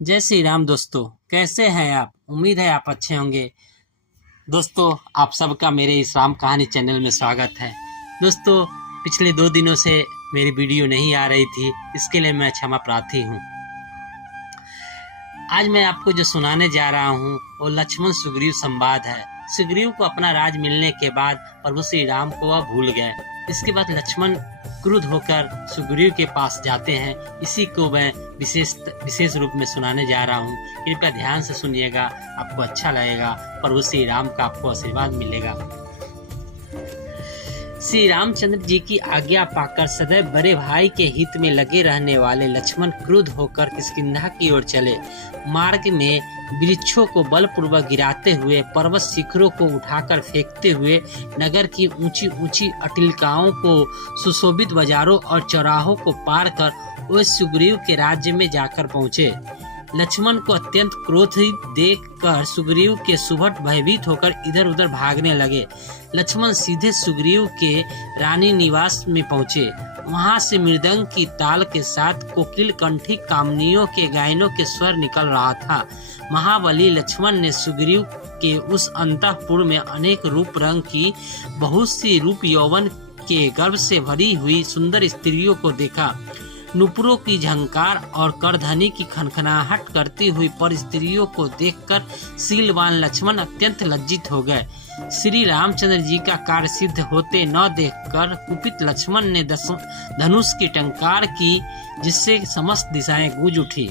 जय श्री राम दोस्तों, कैसे हैं आप। उम्मीद है आप अच्छे होंगे। दोस्तों, आप सबका मेरे इस राम कहानी चैनल में स्वागत है। दोस्तों, पिछले 2 दिनों से मेरी वीडियो नहीं आ रही थी, इसके लिए मैं क्षमा प्रार्थी हूँ। आज मैं आपको जो सुनाने जा रहा हूँ वो लक्ष्मण सुग्रीव संवाद है। सुग्रीव को अपना राज मिलने के बाद प्रभु श्री राम को वह भूल गए। इसके बाद लक्ष्मण क्रुद्ध होकर सुग्रीव के पास जाते हैं। इसी को मैं विशेष रूप में सुनाने जा रहा हूँ। कृपया ध्यान से सुनिएगा, आपको अच्छा लगेगा। प्रभु श्री राम का आपको आशीर्वाद मिलेगा। श्री रामचंद्र जी की आज्ञा पाकर सदैव बड़े भाई के हित में लगे रहने वाले लक्ष्मण क्रुद्ध होकर किष्किंधा की ओर चले। मार्ग में वृक्षों को बलपूर्वक गिराते हुए, पर्वत शिखरों को उठाकर फेंकते हुए, नगर की ऊंची ऊंची अटिलकाओं को, सुशोभित बाजारों और चौराहों को पार कर वे सुग्रीव के राज्य में जाकर पहुँचे। लक्ष्मण को अत्यंत क्रोधित देखकर सुग्रीव के सुभट भयभीत होकर इधर उधर भागने लगे। लक्ष्मण सीधे सुग्रीव के रानी निवास में पहुंचे। वहां से मृदंग की ताल के साथ कोकिल कंठी कामनियों के गायनों के स्वर निकल रहा था। महाबली लक्ष्मण ने सुग्रीव के उस अंतःपुर में अनेक रूप रंग की बहुत सी रूप यौवन के गर्भ से भरी हुई सुंदर स्त्रियों को देखा। नुपुरों की झंकार और करधनी की खनखनाहट करती हुई पर स्त्रियों को देखकर शीलवान लक्ष्मण अत्यंत लज्जित हो गए। श्री रामचंद्र जी का कार्य सिद्ध होते न देखकर कुपित लक्ष्मण ने धनुष की टंकार की, जिससे समस्त दिशाएं गूंज उठी।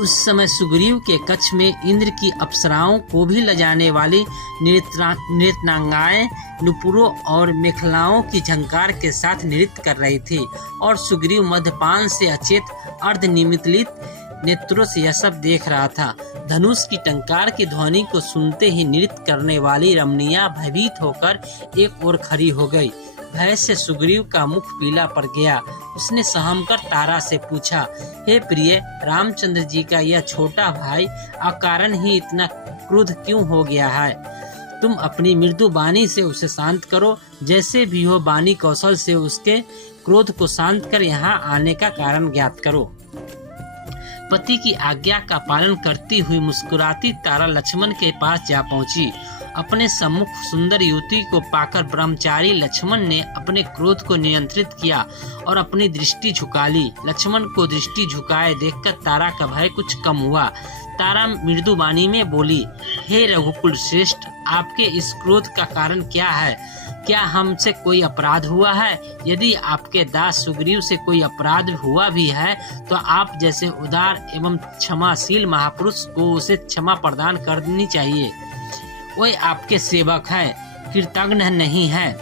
उस समय सुग्रीव के कक्ष में इंद्र की अप्सराओं को भी लजाने वाली नृत्यांगाएं नुपुरों और मेखलाओं की झंकार के साथ नृत्य कर रही थी, और सुग्रीव मध्यपान से अचेत अर्धनिमीलित नेत्रों से यह सब देख रहा था। धनुष की टंकार की ध्वनि को सुनते ही नृत्य करने वाली रमणिया भयभीत होकर एक ओर खड़ी हो गई। भय से सुग्रीव का मुख पीला पड़ गया। उसने सहमकर तारा से पूछा, हे प्रिय, रामचंद्र जी का यह छोटा भाई अकारण ही इतना क्रुद्ध क्यों हो गया है? तुम अपनी मृदु वाणी से उसे शांत करो। जैसे भी हो, वाणी कौशल से उसके क्रोध को शांत कर यहाँ आने का कारण ज्ञात करो। पति की आज्ञा का पालन करती हुई मुस्कुराती तारा लक्ष्मण के पास जा पहुंची। अपने सम्मुख सुंदर युवती को पाकर ब्रह्मचारी लक्ष्मण ने अपने क्रोध को नियंत्रित किया और अपनी दृष्टि झुका ली। लक्ष्मण को दृष्टि झुकाए देखकर तारा का भय कुछ कम हुआ। तारा मृदु वाणी में बोली, हे रघुकुल श्रेष्ठ, आपके इस क्रोध का कारण क्या है? क्या हमसे कोई अपराध हुआ है? यदि आपके दास सुग्रीव से कोई अपराध हुआ भी है तो आप जैसे उदार एवं क्षमाशील महापुरुष को उसे क्षमा प्रदान करनी चाहिए। वही आपके सेवक है, कृतज्ञ नहीं है,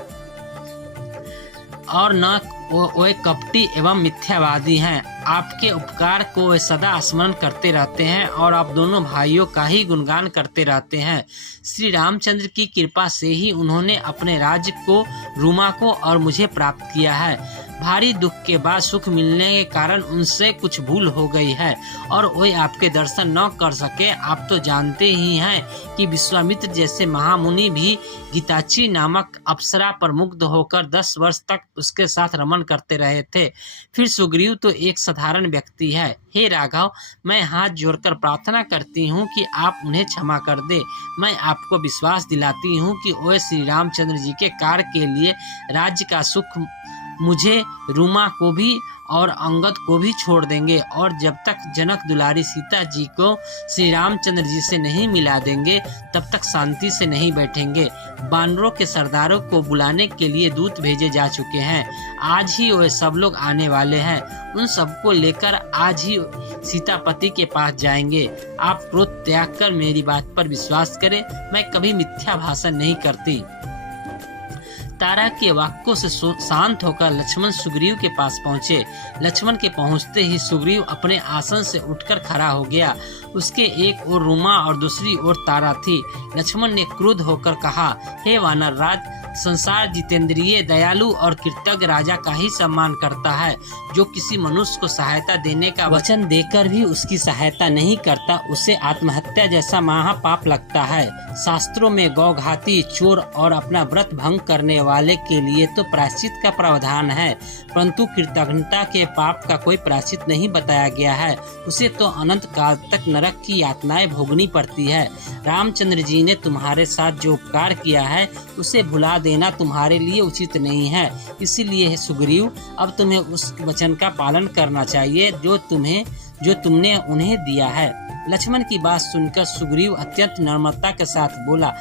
और न वे कपटी एवं मिथ्यावादी हैं। आपके उपकार को वे सदा स्मरण करते रहते हैं और आप दोनों भाइयों का ही गुणगान करते रहते हैं। श्री रामचंद्र की कृपा से ही उन्होंने अपने राज्य को, रूमा को और मुझे प्राप्त किया है। भारी दुख के बाद सुख मिलने के कारण उनसे कुछ भूल हो गई है और वे आपके दर्शन न कर सके। आप तो जानते ही हैं कि विश्वामित्र जैसे महामुनि भी गीताची नामक अप्सरा पर मुग्ध होकर 10 वर्ष तक उसके साथ रमन करते रहे थे। फिर सुग्रीव तो एक साधारण व्यक्ति है। हे राघव, मैं हाथ जोड़कर प्रार्थना करती हूँ कि आप उन्हें क्षमा कर दे। मैं आपको विश्वास दिलाती हूँ कि वे श्री रामचंद्र जी के कार्य के लिए राज्य का सुख मुझे, रूमा को भी और अंगद को भी छोड़ देंगे, और जब तक जनक दुलारी सीता जी को श्री रामचंद्र जी से नहीं मिला देंगे तब तक शांति से नहीं बैठेंगे। बानरों के सरदारों को बुलाने के लिए दूत भेजे जा चुके हैं। आज ही वे सब लोग आने वाले हैं। उन सबको लेकर आज ही सीतापति के पास जाएंगे। आप क्रोध त्याग कर मेरी बात पर विश्वास करें। मैं कभी मिथ्या भाषण नहीं करती। तारा के वाक्यों से शांत होकर लक्ष्मण सुग्रीव के पास पहुँचे। लक्ष्मण के पहुँचते ही सुग्रीव अपने आसन से उठकर खड़ा हो गया। उसके एक ओर रूमा और दूसरी ओर तारा थी। लक्ष्मण ने क्रुद्ध होकर कहा, हे वानर राज, संसार जितेंद्रिय, दयालु और कृतज्ञ राजा का ही सम्मान करता है। जो किसी मनुष्य को सहायता देने का वचन देकर भी उसकी सहायता नहीं करता, उसे आत्महत्या जैसा महापाप लगता है। शास्त्रों में गौघाती, चोर और अपना व्रत भंग करने वाले के लिए तो प्रायश्चित का प्रावधान है, परंतु कृतज्ञता के पाप का कोई प्रायश्चित नहीं बताया गया है। उसे तो अनंत काल तक नरक की यातनाएं भोगनी पड़ती है। रामचंद्र जी ने तुम्हारे साथ जो उपकार किया है उसे भुला देना तुम्हारे लिए उचित नहीं है। इसीलिए सुग्रीव, अब तुम्हें उस वचन का पालन करना चाहिए जो तुमने उन्हें दिया है। लक्ष्मण की बात सुनकर सुग्रीव अत्यंत नम्रता के साथ बोला,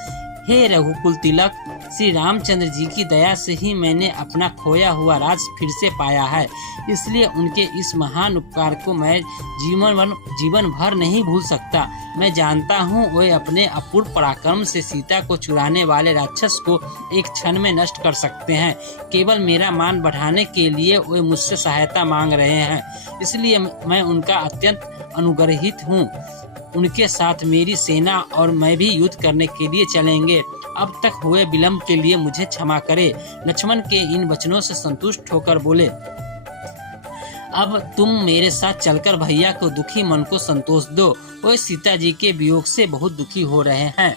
हे रघुकुल तिलक, श्री रामचंद्र जी की दया से ही मैंने अपना खोया हुआ राज फिर से पाया है। इसलिए उनके इस महान उपकार को मैं जीवन भर नहीं भूल सकता। मैं जानता हूँ वे अपने अपूर्व पराक्रम से सीता को चुराने वाले राक्षस को एक क्षण में नष्ट कर सकते हैं। केवल मेरा मान बढ़ाने के लिए वे मुझसे सहायता मांग रहे हैं, इसलिए मैं उनका अत्यंत अनुग्रहित हूँ। उनके साथ मेरी सेना और मैं भी युद्ध करने के लिए चलेंगे। अब तक हुए विलंब के लिए मुझे क्षमा करे। लक्ष्मण के इन वचनों से संतुष्ट होकर बोले, अब तुम मेरे साथ चलकर भैया को दुखी मन को संतोष दो। वे सीता जी के वियोग से बहुत दुखी हो रहे हैं।